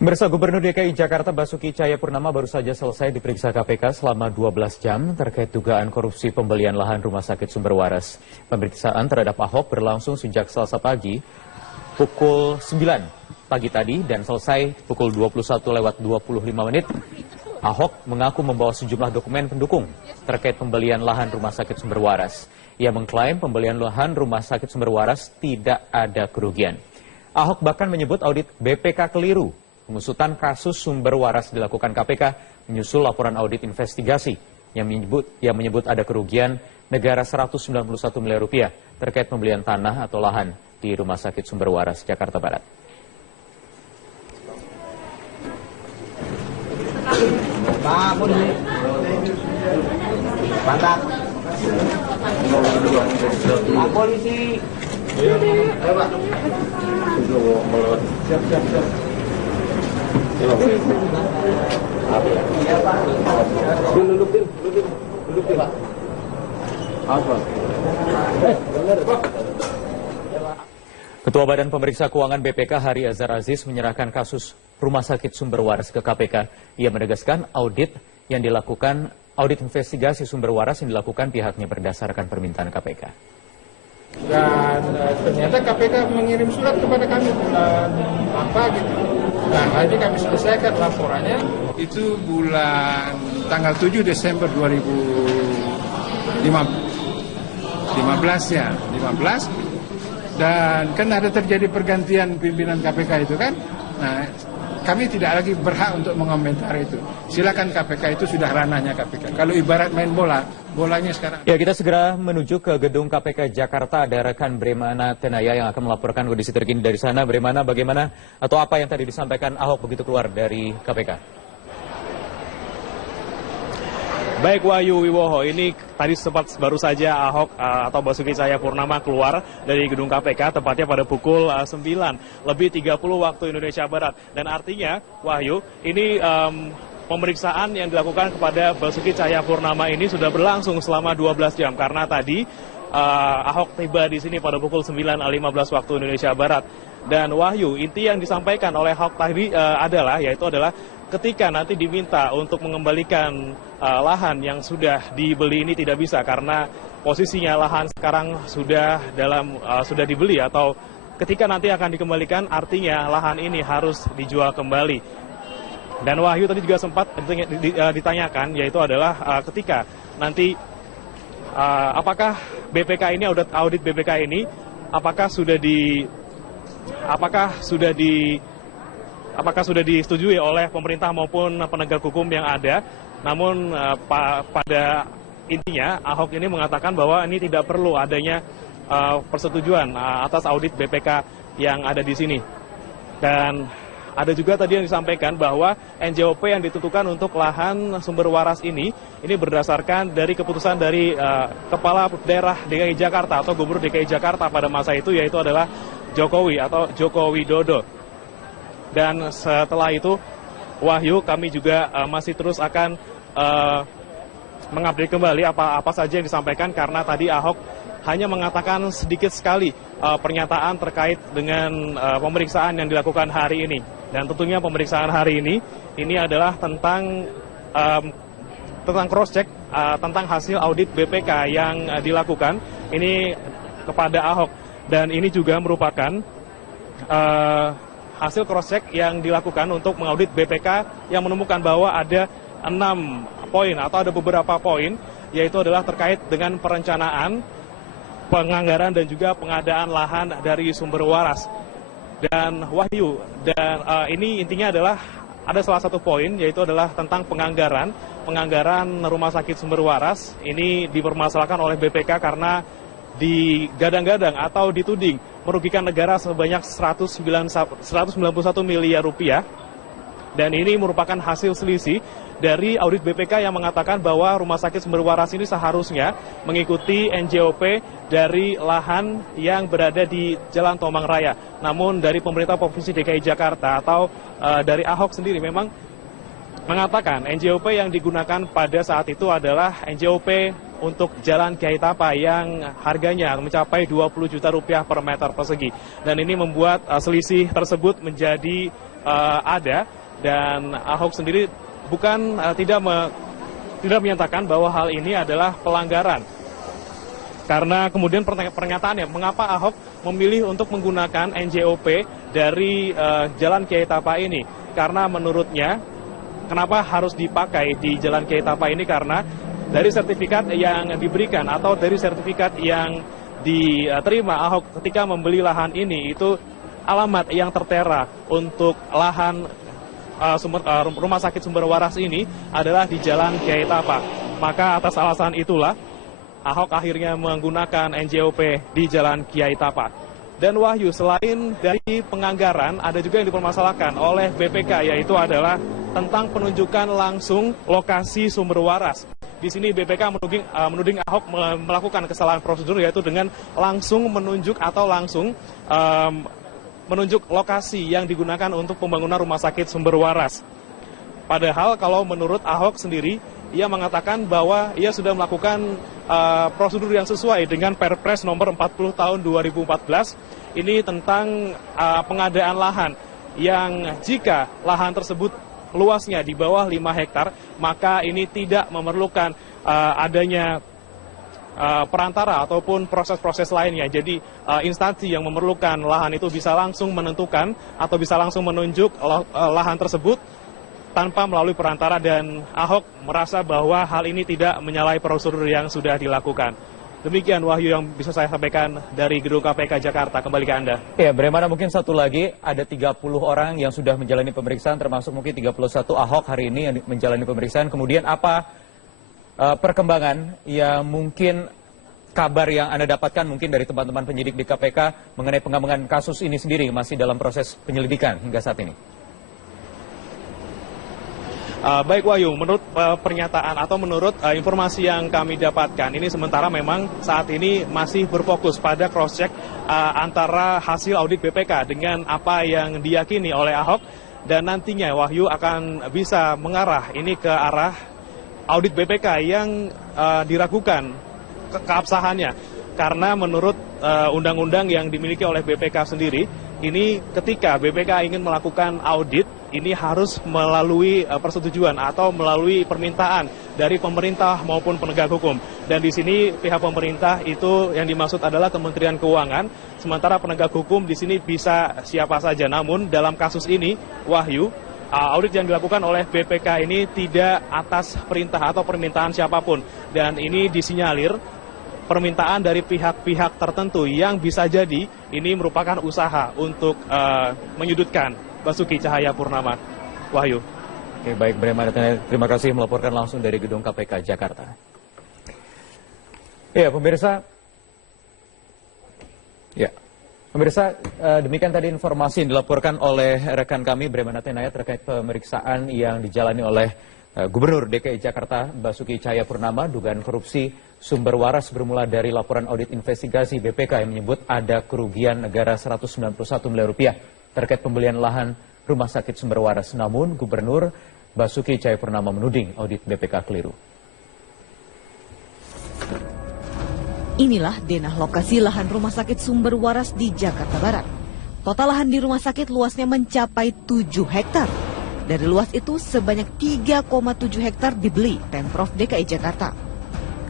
Pemirsa, Gubernur DKI Jakarta Basuki Cahayapurnama baru saja selesai diperiksa KPK selama 12 jam terkait dugaan korupsi pembelian lahan Rumah Sakit Sumber Waras. Pemeriksaan terhadap Ahok berlangsung sejak Selasa pagi pukul 9 pagi tadi dan selesai pukul 21:25. Ahok mengaku membawa sejumlah dokumen pendukung terkait pembelian lahan Rumah Sakit Sumber Waras. Ia mengklaim pembelian lahan Rumah Sakit Sumber Waras tidak ada kerugian. Ahok bahkan menyebut audit BPK keliru. Pengusutan kasus sumber waras dilakukan KPK menyusul laporan audit investigasi yang menyebut ada kerugian negara 191 miliar rupiah terkait pembelian tanah atau lahan di Rumah Sakit Sumber Waras, Jakarta Barat. Pak polisi. Siap. Ketua Badan Pemeriksa Keuangan BPK Hari Azhar Aziz menyerahkan kasus Rumah Sakit Sumber Waras ke KPK. Ia menegaskan audit investigasi sumber waras yang dilakukan pihaknya berdasarkan permintaan KPK. Dan ternyata KPK mengirim surat kepada kami bulan apa gitu. Nah, hari ini kami selesaikan laporannya. Itu bulan tanggal 7 Desember 2015 ya, 15. Dan kan ada terjadi pergantian pimpinan KPK itu kan. Nah, kami tidak lagi berhak untuk mengomentari itu. Silakan KPK, itu sudah ranahnya KPK. Kalau ibarat main bola, bolanya sekarang. Ya, kita segera menuju ke gedung KPK Jakarta. Ada rekan Bremana Tenaya yang akan melaporkan kondisi terkini dari sana. Bremana, bagaimana atau apa yang tadi disampaikan Ahok begitu keluar dari KPK? Baik Wahyu Wiwoho, ini tadi sempat baru saja Ahok atau Basuki Cahayapurnama keluar dari gedung KPK tepatnya pada pukul 9:30 waktu Indonesia Barat. Dan artinya Wahyu, ini pemeriksaan yang dilakukan kepada Basuki Cahayapurnama ini sudah berlangsung selama 12 jam karena tadi Ahok tiba di sini pada pukul 9:15 waktu Indonesia Barat. Dan Wahyu, inti yang disampaikan oleh Ahok tadi adalah ketika nanti diminta untuk mengembalikan lahan yang sudah dibeli ini tidak bisa karena posisinya lahan sekarang sudah dibeli atau ketika nanti akan dikembalikan artinya lahan ini harus dijual kembali. Dan Wahyu tadi juga sempat ditanyakan yaitu adalah ketika nanti apakah BPK ini audit BPK ini apakah sudah disetujui oleh pemerintah maupun penegak hukum yang ada. Namun pada intinya Ahok ini mengatakan bahwa ini tidak perlu adanya persetujuan atas audit BPK yang ada di sini. Dan ada juga tadi yang disampaikan bahwa NJOP yang ditentukan untuk lahan sumber waras ini berdasarkan dari keputusan dari Kepala Daerah DKI Jakarta atau Gubernur DKI Jakarta pada masa itu yaitu adalah Jokowi atau Joko Widodo. Dan setelah itu, Wahyu, kami juga masih terus akan mengupdate kembali apa saja yang disampaikan karena tadi Ahok hanya mengatakan sedikit sekali pernyataan terkait dengan pemeriksaan yang dilakukan hari ini. Dan tentunya pemeriksaan hari ini adalah tentang cross-check tentang hasil audit BPK yang dilakukan ini kepada Ahok. Dan ini juga merupakan hasil cross-check yang dilakukan untuk mengaudit BPK yang menemukan bahwa ada 6 poin atau ada beberapa poin, yaitu adalah terkait dengan perencanaan, penganggaran dan juga pengadaan lahan dari sumber waras. Dan Wahyu, ini intinya adalah ada salah satu poin yaitu adalah tentang penganggaran Rumah Sakit Sumber Waras. Ini dipermasalahkan oleh BPK karena digadang-gadang atau dituding merugikan negara sebanyak 191 miliar rupiah. Dan ini merupakan hasil selisih dari audit BPK yang mengatakan bahwa Rumah Sakit Sumber Waras ini seharusnya mengikuti NJOP dari lahan yang berada di Jalan Tomang Raya. Namun dari pemerintah Provinsi DKI Jakarta atau dari Ahok sendiri memang mengatakan NJOP yang digunakan pada saat itu adalah NJOP untuk Jalan Kiai Tapa yang harganya mencapai 20 juta rupiah per meter persegi. Dan ini membuat selisih tersebut menjadi ada, dan Ahok sendiri tidak menyatakan bahwa hal ini adalah pelanggaran. Karena kemudian pernyataannya, mengapa Ahok memilih untuk menggunakan NJOP dari Jalan Kiai Tapa ini? Karena menurutnya, kenapa harus dipakai di Jalan Kiai Tapa ini? Karena dari sertifikat yang diberikan atau dari sertifikat yang diterima Ahok ketika membeli lahan ini, itu alamat yang tertera untuk lahan Rumah Sakit Sumber Waras ini adalah di Jalan Kiai Tapa. Maka atas alasan itulah Ahok akhirnya menggunakan NJOP di Jalan Kiai Tapa. Dan Wahyu, selain dari penganggaran, ada juga yang dipermasalahkan oleh BPK, yaitu adalah tentang penunjukan langsung lokasi sumber waras. Di sini BPK menuding Ahok melakukan kesalahan prosedur, yaitu dengan langsung menunjuk atau langsung menunjuk lokasi yang digunakan untuk pembangunan rumah sakit sumber waras. Padahal kalau menurut Ahok sendiri, ia mengatakan bahwa ia sudah melakukan prosedur yang sesuai dengan Perpres nomor 40 tahun 2014. Ini tentang pengadaan lahan yang jika lahan tersebut luasnya di bawah 5 hektar, maka ini tidak memerlukan adanya perantara ataupun proses-proses lainnya. Jadi instansi yang memerlukan lahan itu bisa langsung menentukan atau bisa langsung menunjuk lahan tersebut tanpa melalui perantara, dan Ahok merasa bahwa hal ini tidak menyalahi prosedur yang sudah dilakukan. Demikian Wahyu yang bisa saya sampaikan dari Gedung KPK Jakarta. Kembali ke Anda. Ya, bagaimana mungkin satu lagi, ada 30 orang yang sudah menjalani pemeriksaan, termasuk mungkin 31 Ahok hari ini yang menjalani pemeriksaan. Kemudian apa perkembangan yang mungkin kabar yang Anda dapatkan mungkin dari teman-teman penyidik di KPK mengenai pengembangan kasus ini sendiri masih dalam proses penyelidikan hingga saat ini? Baik Wahyu, menurut pernyataan atau menurut informasi yang kami dapatkan, ini sementara memang saat ini masih berfokus pada cross-check antara hasil audit BPK dengan apa yang diyakini oleh Ahok, dan nantinya Wahyu akan bisa mengarah ini ke arah audit BPK yang diragukan keabsahannya. Karena menurut undang-undang yang dimiliki oleh BPK sendiri, ini ketika BPK ingin melakukan audit, ini harus melalui persetujuan atau melalui permintaan dari pemerintah maupun penegak hukum. Dan di sini pihak pemerintah itu yang dimaksud adalah Kementerian Keuangan, sementara penegak hukum di sini bisa siapa saja. Namun dalam kasus ini, Wahyu, audit yang dilakukan oleh BPK ini tidak atas perintah atau permintaan siapapun. Dan ini disinyalir permintaan dari pihak-pihak tertentu yang bisa jadi ini merupakan usaha untuk menyudutkan Basuki Cahayapurnama. Wahyu. Oke, baik, terima kasih melaporkan langsung dari Gedung KPK Jakarta. Ya, pemirsa. Demikian tadi informasi yang dilaporkan oleh rekan kami Bremana Tenaya terkait pemeriksaan yang dijalani oleh Gubernur DKI Jakarta Basuki Cahayapurnama dugaan korupsi sumber waras bermula dari laporan audit investigasi BPK yang menyebut ada kerugian negara 191 miliar rupiah terkait pembelian lahan rumah sakit sumber waras. Namun Gubernur Basuki Cahayapurnama menuding audit BPK keliru. Inilah denah lokasi lahan rumah sakit sumber waras di Jakarta Barat. Total lahan di rumah sakit luasnya mencapai 7 hektar. Dari luas itu sebanyak 3,7 hektar dibeli Pemprov DKI Jakarta.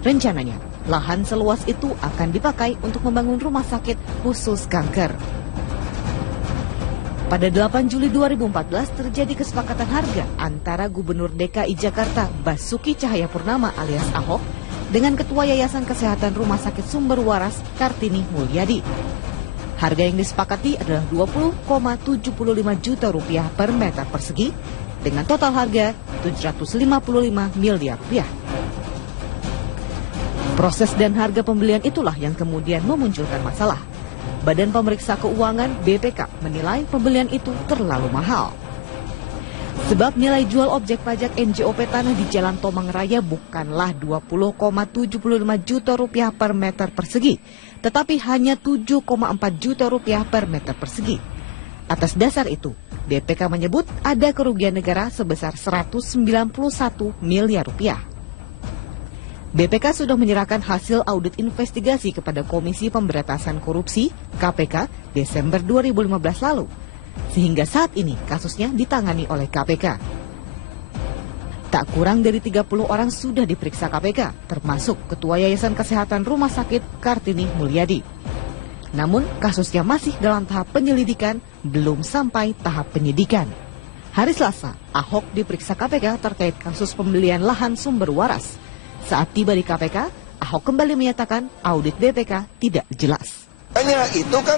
Rencananya, lahan seluas itu akan dipakai untuk membangun rumah sakit khusus kanker. Pada 8 Juli 2014 terjadi kesepakatan harga antara Gubernur DKI Jakarta Basuki Cahayapurnama alias Ahok dengan Ketua Yayasan Kesehatan Rumah Sakit Sumber Waras Kartini Mulyadi. Harga yang disepakati adalah 20,75 juta rupiah per meter persegi dengan total harga 755 miliar rupiah. Proses dan harga pembelian itulah yang kemudian memunculkan masalah. Badan Pemeriksa Keuangan BPK menilai pembelian itu terlalu mahal. Sebab nilai jual objek pajak NJOP tanah di Jalan Tomang Raya bukanlah 20,75 juta rupiah per meter persegi, tetapi hanya 7,4 juta rupiah per meter persegi. Atas dasar itu, BPK menyebut ada kerugian negara sebesar 191 miliar rupiah. BPK sudah menyerahkan hasil audit investigasi kepada Komisi Pemberantasan Korupsi (KPK) Desember 2015 lalu. Sehingga saat ini kasusnya ditangani oleh KPK. Tak kurang dari 30 orang sudah diperiksa KPK, termasuk Ketua Yayasan Kesehatan Rumah Sakit Kartini Mulyadi. Namun kasusnya masih dalam tahap penyelidikan, belum sampai tahap penyidikan. Hari Selasa, Ahok diperiksa KPK terkait kasus pembelian lahan sumber waras. Saat tiba di KPK, Ahok kembali menyatakan audit BPK tidak jelas. Hanya itu kan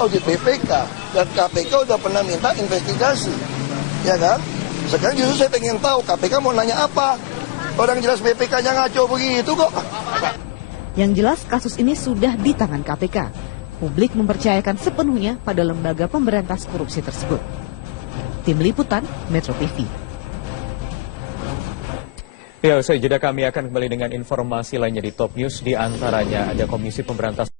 audit BPK dan KPK udah pernah minta investigasi, ya kan? Sekarang justru saya pengen tahu KPK mau nanya apa? Orang jelas BPK-nya ngaco begitu kok. Yang jelas kasus ini sudah di tangan KPK. Publik mempercayakan sepenuhnya pada lembaga pemberantas korupsi tersebut. Tim Liputan Metro TV. Ya, usai jeda kami akan kembali dengan informasi lainnya di Top News. Di antaranya ada Komisi Pemberantasan